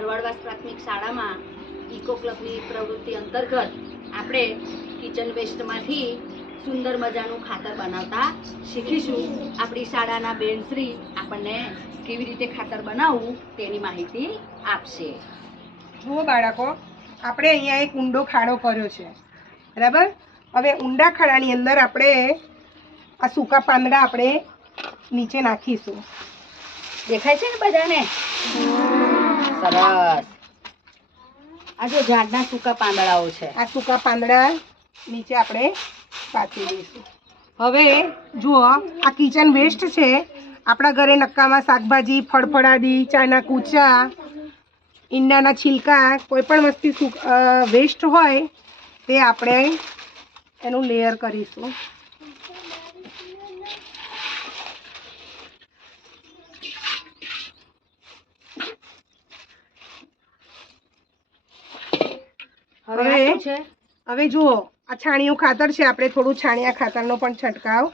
ભરવાડવાસ પ્રાથમિક શાળામાં ઇકો ક્લબની પ્રવૃત્તિ અંતર્ગત આપણે કિચન વેસ્ટમાંથી સુંદર મજાનું ખાતર બનાવતા શીખીશું. આપણી શાળાના બેનશ્રી આપણને કેવી રીતે ખાતર બનાવવું તેની માહિતી આપશે. જુઓ બાળકો, આપણે અહીંયા એક ઊંડો ખાડો કર્યો છે. બરાબર? હવે ઊંડા ખાડાની અંદર આપણે આ સૂકા પાંદડા આપણે નીચે નાખીશું. દેખાય છે ને બધાને? સરસ. આ ઝાડના સૂકા પાંદડાઓ છે. આ સૂકા પાંદડા નીચે આપણે પાથરી દઈશું. હવે જુઓ, આ કિચન વેસ્ટ છે. આપણા ઘરે નક્કામાં શાકભાજી, ફળફળાદી, ચાના કૂચા, ઈંડાના છિલકા, કોઈ પણ વસ્તુ વેસ્ટ હોય, તે આપણે એનું લેયર કરીશું. હવે હવે- જુઓ આ છાણિયું ખાતર છે આપણે થોડું છાણિયા ખાતરનો પણ છંટકાવ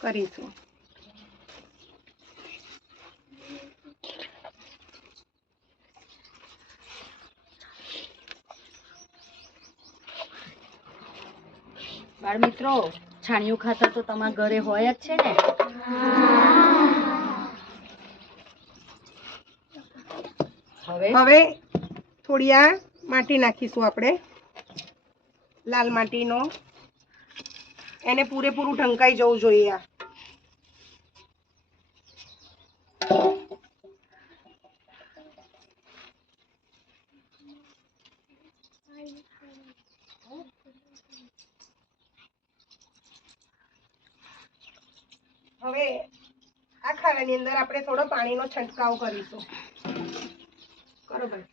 કરીશું. બાળ મિત્રો છાણિયું ખાતર તો તમારા ઘરે હોય જ છે ને? હવે હવે? થોડી આ માટી નાખીશું આપણે. લાલ માટીનો. એને પૂરેપૂરું ઢંકાઈ જવું જોઈએ આ. હવે આ ખાડાની અંદર આપણે થોડો પાણીનો છંટકાવ કરીશું. કરો ભાઈ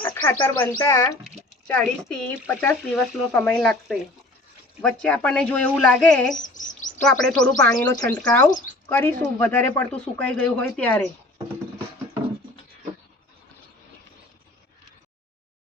આ ખાતર બનતા ચાળીસથી પચાસ દિવસનો સમય લાગશે. વચ્ચે આપણને જો એવું લાગે, તો આપણે થોડું પાણીનો છંટકાવ કરીશું. વધારે પડતું સુકાઈ ગયું હોય ત્યારે.